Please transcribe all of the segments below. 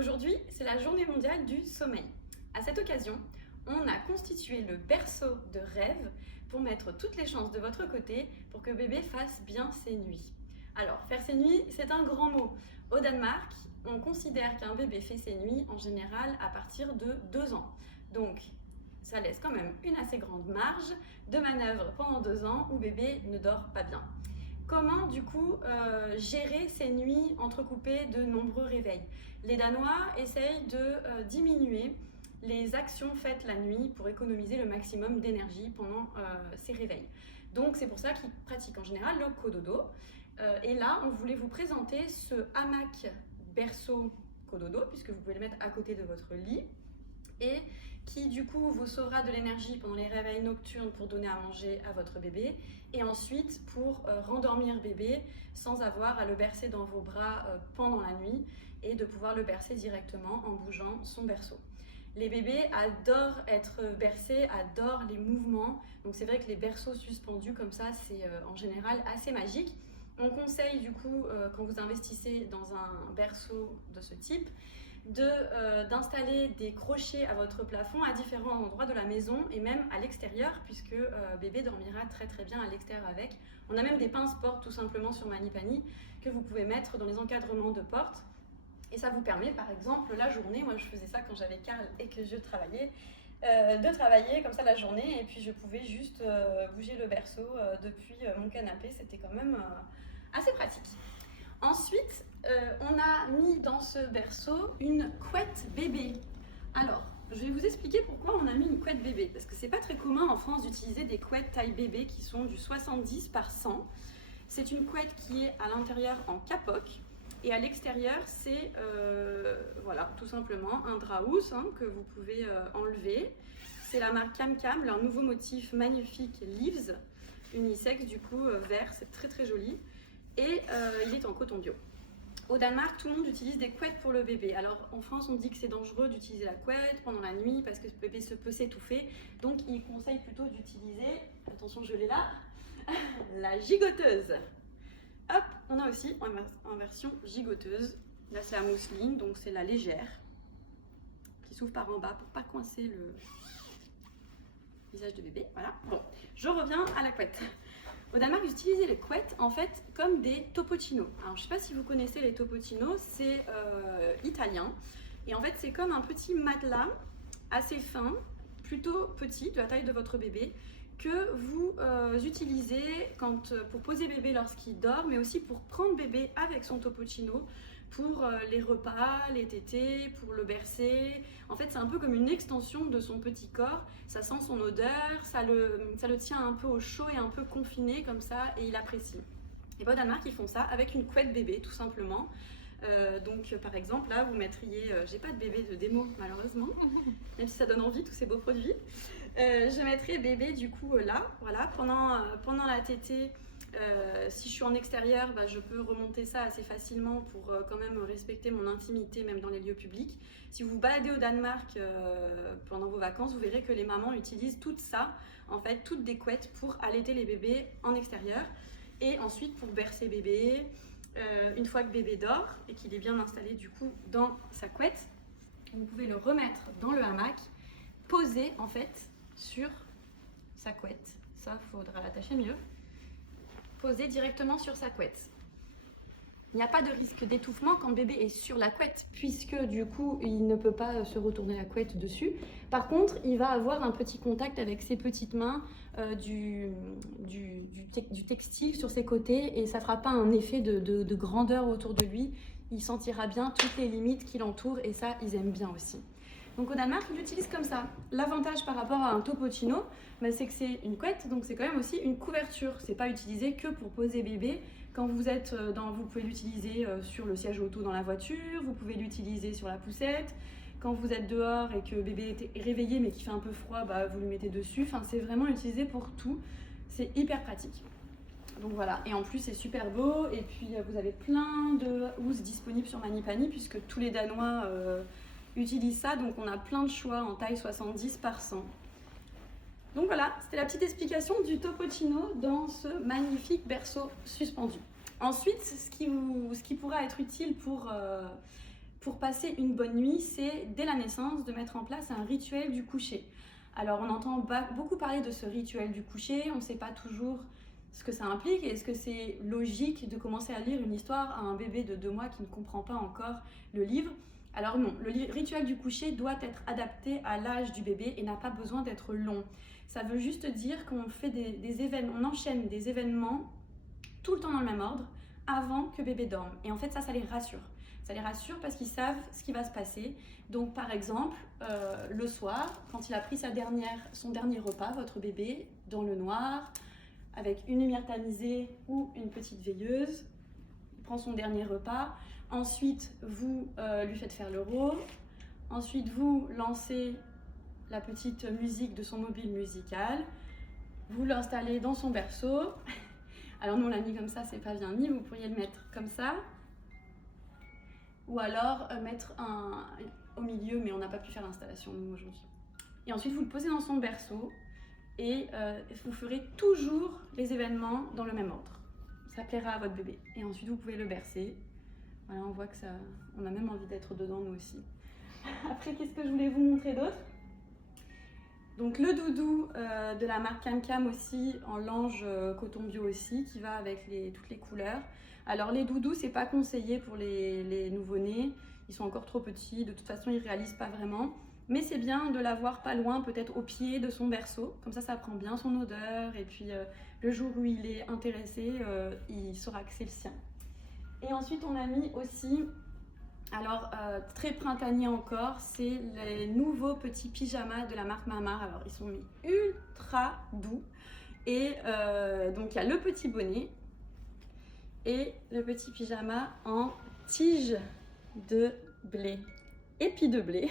Aujourd'hui, c'est la journée mondiale du sommeil. À cette occasion, on a constitué le berceau de rêve pour mettre toutes les chances de votre côté pour que bébé fasse bien ses nuits. Alors, faire ses nuits, c'est un grand mot. Au Danemark, on considère qu'un bébé fait ses nuits en général à partir de 2 ans. Donc, ça laisse quand même une assez grande marge de manœuvre pendant 2 ans où bébé ne dort pas bien. Comment du coup gérer ces nuits entrecoupées de nombreux réveils? Les Danois essayent de diminuer les actions faites la nuit pour économiser le maximum d'énergie pendant ces réveils. Donc c'est pour ça qu'ils pratiquent en général le cododo. Et là, on voulait vous présenter ce hamac berceau cododo, puisque vous pouvez le mettre à côté de votre lit, et qui du coup vous sauvera de l'énergie pendant les réveils nocturnes pour donner à manger à votre bébé, et ensuite pour rendormir bébé sans avoir à le bercer dans vos bras pendant la nuit, et de pouvoir le bercer directement en bougeant son berceau. Les bébés adorent être bercés, adorent les mouvements, donc c'est vrai que les berceaux suspendus comme ça, c'est en général assez magique. On conseille du coup, quand vous investissez dans un berceau de ce type, d'installer des crochets à votre plafond à différents endroits de la maison et même à l'extérieur, puisque bébé dormira très très bien à l'extérieur avec. On a même des pinces-portes tout simplement sur Manipani que vous pouvez mettre dans les encadrements de portes. Et ça vous permet, par exemple, la journée, moi je faisais ça quand j'avais Karl et que je travaillais, de travailler comme ça la journée, et puis je pouvais juste bouger le berceau depuis mon canapé. C'était quand même assez pratique. Ensuite, on a mis dans ce berceau une couette bébé. Alors, je vais vous expliquer pourquoi on a mis une couette bébé. Parce que c'est pas très commun en France d'utiliser des couettes taille bébé qui sont du 70 par 100. C'est une couette qui est à l'intérieur en capoc. Et à l'extérieur, c'est voilà, tout simplement un drap housse que vous pouvez enlever. C'est la marque CamCam, leur nouveau motif magnifique Leaves, unisexe du coup vert, c'est très très joli. Et il est en coton bio. Au Danemark, tout le monde utilise des couettes pour le bébé. Alors en France, on dit que c'est dangereux d'utiliser la couette pendant la nuit parce que le bébé peut s'étouffer. Donc ils conseillent plutôt d'utiliser, attention je l'ai là, la gigoteuse. Hop, on a aussi en version gigoteuse. Là c'est la mousseline, donc c'est la légère, qui s'ouvre par en bas pour pas coincer le visage de bébé. Voilà. Bon, je reviens à la couette. Au Danemark, ils utilisaient les couettes en fait comme des topochinos. Alors je ne sais pas si vous connaissez les topochinos, c'est italien. Et en fait c'est comme un petit matelas assez fin, plutôt petit, de la taille de votre bébé, que vous utilisez pour poser bébé lorsqu'il dort, mais aussi pour prendre bébé avec son topochino, pour les repas, les tétés, pour le bercer. En fait, c'est un peu comme une extension de son petit corps. Ça sent son odeur, ça le tient un peu au chaud et un peu confiné comme ça, et il apprécie. Et au Danemark, ils font ça avec une couette bébé, tout simplement. Donc, par exemple, là, vous mettriez... j'ai pas de bébé de démo, malheureusement, même si ça donne envie, tous ces beaux produits. Je mettrai bébé, du coup, là, voilà, pendant la tétée. Si je suis en extérieur, je peux remonter ça assez facilement pour quand même respecter mon intimité, même dans les lieux publics. Si vous vous baladez au Danemark pendant vos vacances, vous verrez que les mamans utilisent tout ça, en fait, toutes des couettes pour allaiter les bébés en extérieur. Et ensuite pour bercer bébé, une fois que bébé dort et qu'il est bien installé du coup dans sa couette, vous pouvez le remettre dans le hamac, poser en fait sur sa couette. Ça, il faudra l'attacher mieux. Poser directement sur sa couette. Il n'y a pas de risque d'étouffement quand bébé est sur la couette, puisque du coup il ne peut pas se retourner la couette dessus. Par contre, il va avoir un petit contact avec ses petites mains du textile sur ses côtés, et ça ne fera pas un effet de grandeur autour de lui. Il sentira bien toutes les limites qui l'entourent, et ça, ils aiment bien aussi. Donc au Danemark, ils l'utilisent comme ça. L'avantage par rapport à un topochino, c'est que c'est une couette, donc c'est quand même aussi une couverture. C'est pas utilisé que pour poser bébé. Quand vous êtes vous pouvez l'utiliser sur le siège auto dans la voiture, vous pouvez l'utiliser sur la poussette. Quand vous êtes dehors et que bébé est réveillé mais qu'il fait un peu froid, vous lui mettez dessus. Enfin, c'est vraiment utilisé pour tout. C'est hyper pratique. Donc voilà, et en plus c'est super beau. Et puis vous avez plein de housses disponibles sur Manipani, puisque tous les Danois utilisent ça. Donc on a plein de choix en taille 70 par 100. Donc voilà, c'était la petite explication du topochino dans ce magnifique berceau suspendu. Ensuite, ce qui pourra être utile pour pour passer une bonne nuit, c'est dès la naissance de mettre en place un rituel du coucher. Alors on entend beaucoup parler de ce rituel du coucher, on ne sait pas toujours ce que ça implique. Est-ce que c'est logique de commencer à lire une histoire à un bébé de 2 mois qui ne comprend pas encore le livre? Alors non, le rituel du coucher doit être adapté à l'âge du bébé et n'a pas besoin d'être long. Ça veut juste dire qu'on fait des événements, on enchaîne des événements tout le temps dans le même ordre avant que bébé dorme. Et en fait ça les rassure. Ça les rassure parce qu'ils savent ce qui va se passer. Donc par exemple, le soir, quand il a pris son dernier repas, votre bébé, dans le noir, avec une lumière tamisée ou une petite veilleuse, il prend son dernier repas. Ensuite, vous lui faites faire le rôle. Ensuite, vous lancez la petite musique de son mobile musical. Vous l'installez dans son berceau. Alors nous, on l'a mis comme ça, c'est pas bien mis. Vous pourriez le mettre comme ça. Ou alors mettre au milieu, mais on n'a pas pu faire l'installation nous aujourd'hui. Et ensuite, vous le posez dans son berceau et vous ferez toujours les événements dans le même ordre. Ça plaira à votre bébé. Et ensuite, vous pouvez le bercer. Voilà, on voit que on a même envie d'être dedans nous aussi. Après, qu'est-ce que je voulais vous montrer d'autre? Donc le doudou de la marque CamCam aussi, en lange coton bio aussi, qui va avec toutes les couleurs. Alors les doudous, c'est pas conseillé pour les nouveau-nés, ils sont encore trop petits, de toute façon ils réalisent pas vraiment. Mais c'est bien de l'avoir pas loin, peut-être au pied de son berceau, comme ça prend bien son odeur, et puis le jour où il est intéressé, il saura que c'est le sien. Et ensuite on a mis aussi, alors très printanier encore, c'est les nouveaux petits pyjamas de la marque Mamar. Alors ils sont mis ultra doux, et donc il y a le petit bonnet, et le petit pyjama en tige de blé, épi de blé.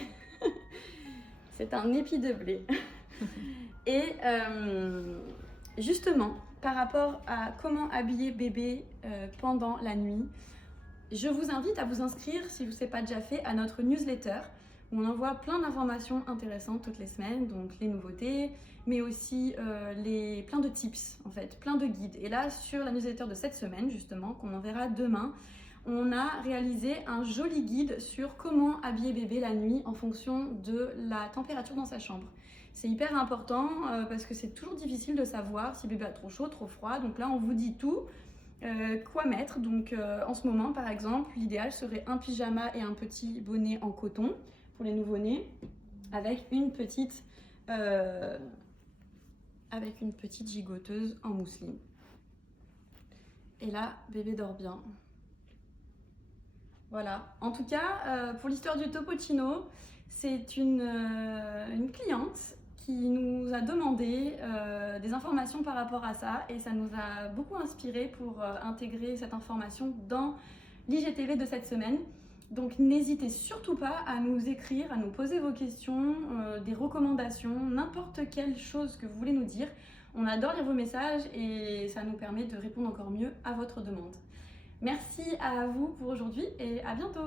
C'est un épi de blé. Et justement, par rapport à comment habiller bébé pendant la nuit, je vous invite à vous inscrire, si vous ne l'avez pas déjà fait, à notre newsletter, où on envoie plein d'informations intéressantes toutes les semaines, donc les nouveautés, mais aussi plein de tips, en fait, plein de guides. Et là, sur la newsletter de cette semaine, justement, qu'on enverra demain, on a réalisé un joli guide sur comment habiller bébé la nuit en fonction de la température dans sa chambre. C'est hyper important parce que c'est toujours difficile de savoir si bébé a trop chaud, trop froid. Donc là, on vous dit tout, quoi mettre. Donc en ce moment, par exemple, l'idéal serait un pyjama et un petit bonnet en coton pour les nouveau-nés, avec une petite gigoteuse en mousseline. Et là, bébé dort bien. Voilà. En tout cas, pour l'histoire du Topoccino, c'est une cliente qui nous a demandé des informations par rapport à ça, et ça nous a beaucoup inspiré pour intégrer cette information dans l'IGTV de cette semaine. Donc n'hésitez surtout pas à nous écrire, à nous poser vos questions, des recommandations, n'importe quelle chose que vous voulez nous dire. On adore lire vos messages et ça nous permet de répondre encore mieux à votre demande. Merci à vous pour aujourd'hui et à bientôt!